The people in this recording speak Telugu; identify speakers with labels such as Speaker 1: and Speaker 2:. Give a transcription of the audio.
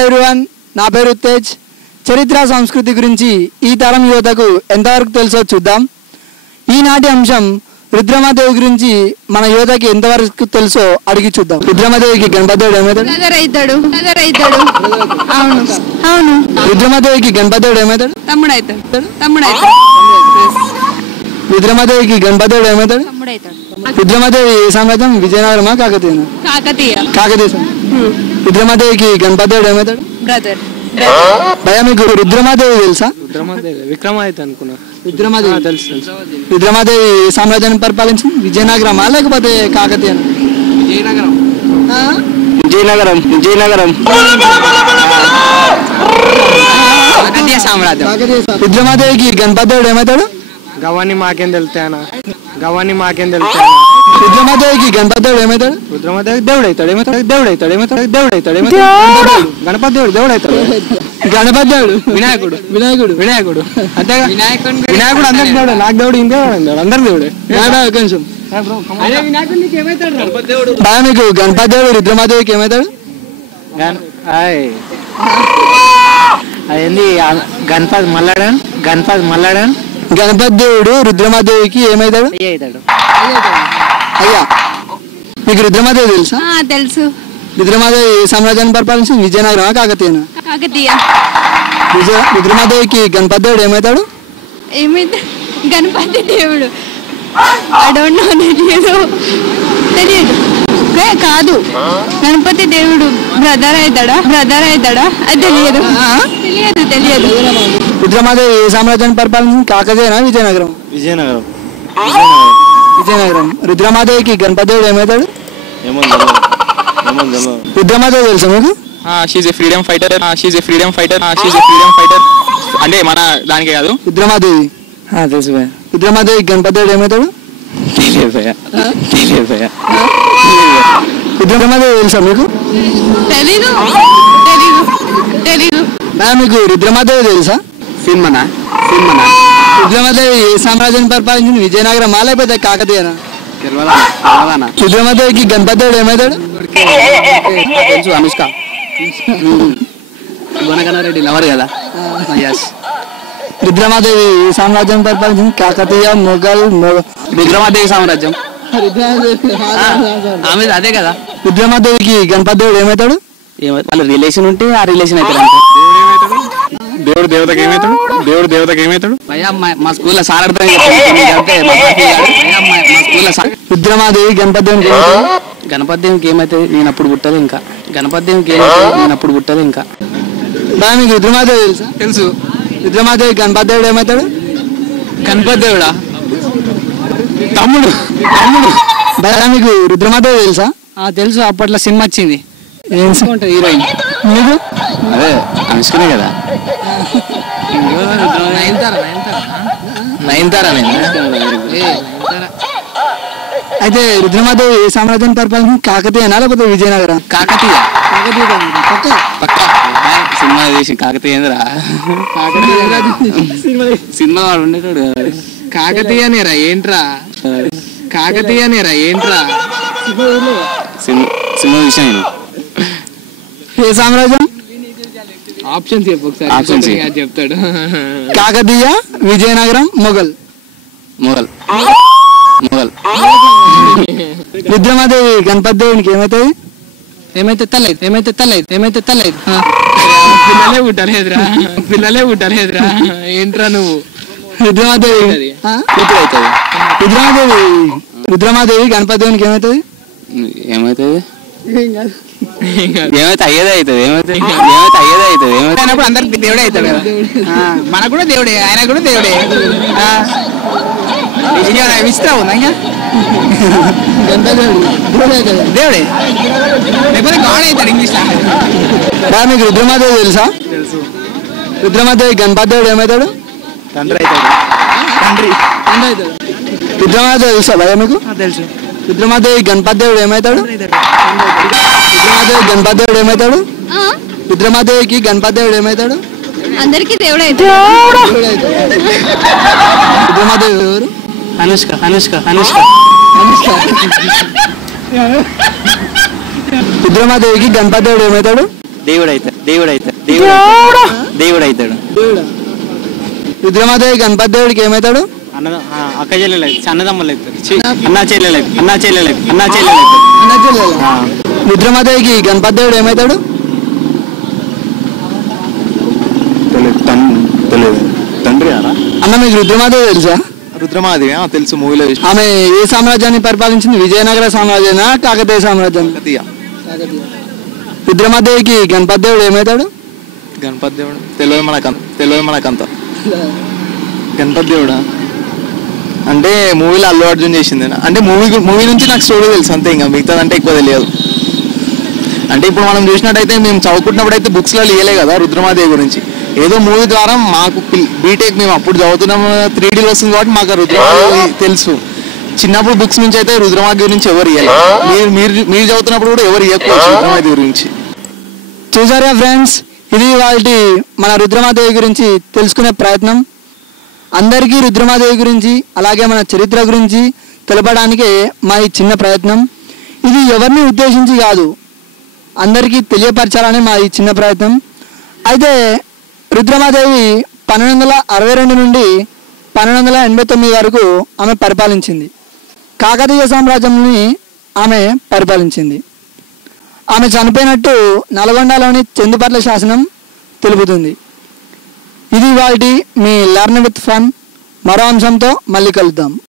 Speaker 1: ఎవ్రీవన్, నా పేరు తేజ్. చరిత్ర సంస్కృతి గురించి ఈ తరం యువతకు ఎంతవరకు తెలుసో చూద్దాం. ఈనాటి అంశం రుద్రమాదేవి గురించి మన యువతకి ఎంతవరకు తెలుసో అడిగి చూద్దాం. రుద్రమాదేవికి గణపతిదేవుడు ఏమవుతాడు? రుద్రమాదేవికి గణపతిదేవుడు ఏమవుతాడు? రుద్రమాదేవికి గణపతిదేవుడు ఏమవుతాడు? రుద్రమాదేవి ఏ సామ్రాజ్యం? విజయనగరమా కాకతీయనా? కాకతీయ. రుద్రమాదేవికి గణపతిదేవుడు ఏమవుతాడు? భయ మీకు రుద్రమాదేవి తెలుసా?
Speaker 2: విక్రమాదిత్య అనుకున్నా.
Speaker 1: రుద్రమాదేవి తెలుసు. రుద్రమాదేవి సామ్రాజ్యాన్ని పరిపాలించింది విజయనగరమా లేకపోతే కాకతీయ?
Speaker 2: విజయనగరం
Speaker 1: సామ్రాజ్యం. రుద్రమాదేవికి గణపతిదేవుడు ఏమవుతాడు?
Speaker 2: గవాన్ని మాకేం తెలుస్తాయనా?
Speaker 1: రుద్రమాదేవికి గణపతిదేవుడు ఏమవుతాడు?
Speaker 2: రుద్రమాదేవి దేవుడు అవుతాడు. గణపతి దేవుడు అవుతాడు.
Speaker 1: గణపతి దేవుడు
Speaker 2: వినాయకుడు అంతేగా. వినాయకుడు అందరికి దేవుడు. నాకు దేవుడు ఇంకే అందరికి దేవుడు.
Speaker 1: కొంచెం మీకు గణపతి దేవుడు రుద్రమాదేవికి ఏమవుతాడు?
Speaker 2: అదేంది గణపతి మల్లాడన్. గణపతి
Speaker 1: దేవుడు రుద్రమాదేవికి ఏమవుతాడు? అయ్యా మీకు రుద్రమాదేవి తెలుసా?
Speaker 3: తెలుసు.
Speaker 1: రుద్రమాదేవి సామ్రాజ్యాన్ని పరిపాలించింది విజయనగరమా కాకతీయనా? రుద్రమాదేవికి గణపతి దేవుడు ఏమవుతాడు?
Speaker 3: గణపతి దేవుడు తెలియదు కాదు. గణపతి దేవుడు బ్రదర్ అవుతాడా? అది తెలియదు.
Speaker 1: రుద్రమాదేవి ఏ సామ్రాజ్యాన్ని పరిపాలించింది? కాకతీయనా విజయనగరం? విజయనగరం. రుద్రమాదేవికి గణపతి దేవుడు ఏమవుతాడు? రుద్రమాదేవి తెలుసా మీకు?
Speaker 4: She's a freedom fighter. అంటే మన దానికి కాదు.
Speaker 1: రుద్రమాదేవి
Speaker 2: తెలుసు.
Speaker 1: రుద్రమాదేవి గణపతి దేవుడు ఏమవుతాడు? రుద్రమాదేవి తెలుసా మీకు? మీకు రుద్రమాదేవి తెలుసా?
Speaker 2: సినిమానా?
Speaker 1: రుద్రమాదేవి ఏ సామ్రాజ్యాన్ని పరిపాలించింది? విజయనగరమా లేకపోతే కాకతీయనా? రుద్రమాదేవికి గణపతి దేవుడు ఏమవుతాడు?
Speaker 2: తెలుసు. అనుష్క. రెడ్డి లవర్ కదా.
Speaker 1: రుద్రమాదేవి సామ్రాజ్యం పరిపాలించింది కాకతీయ, మొఘల్.
Speaker 2: రుద్రమాదేవి సామ్రాజ్యం ఆమె అదే కదా.
Speaker 1: రుద్రమాదేవికి గణపతి దేవుడు ఏమవుతాడు?
Speaker 2: వాళ్ళ రిలేషన్ ఉంటే ఆ రిలేషన్ అవుతాడు.
Speaker 4: దేవుడు దేవతకి ఏమవుతాడు?
Speaker 2: మా స్కూల్లో సార్ అర్థం.
Speaker 1: రుద్రమాదేవి గణపతి దేవునికి
Speaker 2: గణపతి దేవునికి ఏమవుతుంది? నేను అప్పుడు పుట్టదు ఇంకా.
Speaker 1: మీకు రుద్రమాదేవి తెలుసా?
Speaker 2: తెలుసు.
Speaker 1: రుద్రమాదేవి గణపతి దేవుడు ఏమవుతాడు?
Speaker 2: గణపతి దేవుడా?
Speaker 1: తమ్ముడు. మీకు రుద్రమాదేవి తెలుసా?
Speaker 2: తెలుసు. అప్పట్లో సినిమా వచ్చింది.
Speaker 1: ఏం హీరోయిన్ మీకు?
Speaker 2: అదే అనుష్కనే కదా. నయనతార.
Speaker 1: అయితే రుద్రమాదేవి ఏ సామ్రాజ్యాన్ని పరిపాలించింది? కాకతీయనా లేకపోతే విజయనగరం?
Speaker 2: కాకతీయ. సినిమా చేసి కాకతీయంద్రా. సినిమా వాడు ఉండేటాడు. కాకతీయనేరా ఏంట్రా? సినిమా విషయం.
Speaker 1: ఏ సామ్రాజ్యం?
Speaker 2: ఆప్షన్స్ చెప్పు ఒకసారి. చెప్తాడు.
Speaker 1: కాకతీయ, విజయనగరం, మొఘల్. రుద్రమాదేవి గణపతి దేవునికి ఏమవుతుంది?
Speaker 2: ఏమైతే తల్లైదు. పిల్లలే పుట్టలేదురా. ఏంట్రా నువ్వు?
Speaker 1: రుద్రమాదేవి గణపతి దేవునికి ఏమవుతుంది?
Speaker 2: ఏమైతే అయ్యేదే అవుతుంది. అయినప్పుడు అందరికి దేవుడే అవుతాడు కదా. మనకు కూడా దేవుడే, ఆయన కూడా దేవుడే. ఇస్తావు దేవుడే లేకపోతే గాడ్ అవుతాడు ఇంగ్లీష్.
Speaker 1: మీకు రుద్రమాదేవి తెలుసా? రుద్రమాదేవి గణపతి దేవుడు ఏమవుతాడు?
Speaker 2: తండ్రి అవుతాడు.
Speaker 1: రుద్రమాదేవి తెలుసా భయ మీకు?
Speaker 2: తెలుసు.
Speaker 1: రుద్రమాదేవి గణపతి దేవుడు ఏమవుతాడు? రుద్రమాదేవికి గణపతి దేవుడు ఏమవుతాడు?
Speaker 3: అందరికి దేవుడే.
Speaker 1: రుద్రమాదేవి ఎవరు?
Speaker 2: అనుష్క.
Speaker 1: రుద్రమాదేవికి గణపతి దేవుడు ఏమవుతాడు?
Speaker 2: దేవుడు అవుతాడు.
Speaker 5: దేవుడు అవుతాడు దేవుడు అవుతాడు.
Speaker 1: రుద్రమాదేవి గణపతి దేవుడికి ఏమవుతాడు?
Speaker 2: అక్క చెల్లెలు అన్నదమ్ములు అవుతారు. అన్నా చెల్లెలు
Speaker 1: రుద్రమాదేవికి గణపతి దేవుడు ఏమవుతాడు?
Speaker 5: తండ్రి
Speaker 1: అన్న మీకు రుద్రమాదేవి తెలుసా?
Speaker 5: రుద్రమాదేవి తెలుసు, మూవీలో.
Speaker 1: ఆమె ఏ సామ్రాజ్యాన్ని పరిపాలించింది? విజయనగర సామ్రాజ్యానా కాకతీయ సామ్రాజ్యం? రుద్రమాదేవికి గణపతి దేవుడు ఏమవుతాడు?
Speaker 5: గణపతి దేవుడు తెలియదు మనకంత. గణపతి దేవుడా అంటే మూవీలో అల్లు అర్జున్ చేసింది. అంటే మూవీ నుంచి నాకు స్టోరీ తెలుసు అంతే, ఇంకా మిగతాదంటే ఎక్కువ తెలియదు. అంటే ఇప్పుడు మనం చూసినట్టయితే మేము చదువుకుంటున్నప్పుడు అయితే బుక్స్లో ఇవ్వలే కదా రుద్రమాదేవి గురించి. ఏదో మూవీ ద్వారా మాకు బీటెక్ మేము అప్పుడు చదువుతున్నాము, 3Dలో వస్తుంది కాబట్టి మాకు రుద్రమాదేవి తెలుసు. చిన్నప్పుడు బుక్స్ నుంచి అయితే రుద్రమాదేవి గురించి ఎవరు ఇవ్వలేదు. మీరు చదువుతున్నప్పుడు కూడా ఎవరు ఇవ్వకపోవచ్చు రుద్రమాదేవి గురించి.
Speaker 1: చూసారా ఫ్రెండ్స్, ఇది వాళ్ళ మన రుద్రమాదేవి గురించి తెలుసుకునే ప్రయత్నం. అందరికీ రుద్రమాదేవి గురించి అలాగే మన చరిత్ర గురించి తెలపడానికే మా ఈ చిన్న ప్రయత్నం. ఇది ఎవరిని ఉద్దేశించి కాదు, అందరికీ తెలియపరచాలని మా ఈ చిన్న ప్రయత్నం. అయితే రుద్రమాదేవి 1262 నుండి 1289 వరకు ఆమె పరిపాలించింది. కాకతీయ సామ్రాజ్యాన్ని ఆమె పరిపాలించింది. ఆమె చనిపోయినట్టు నల్గొండలోని చందుపట్ల శాసనం తెలుపుతుంది. ఇది వాటి మీ లర్న్ విత్ ఫన్. మరో అంశంతో మళ్ళీ కలుద్దాం.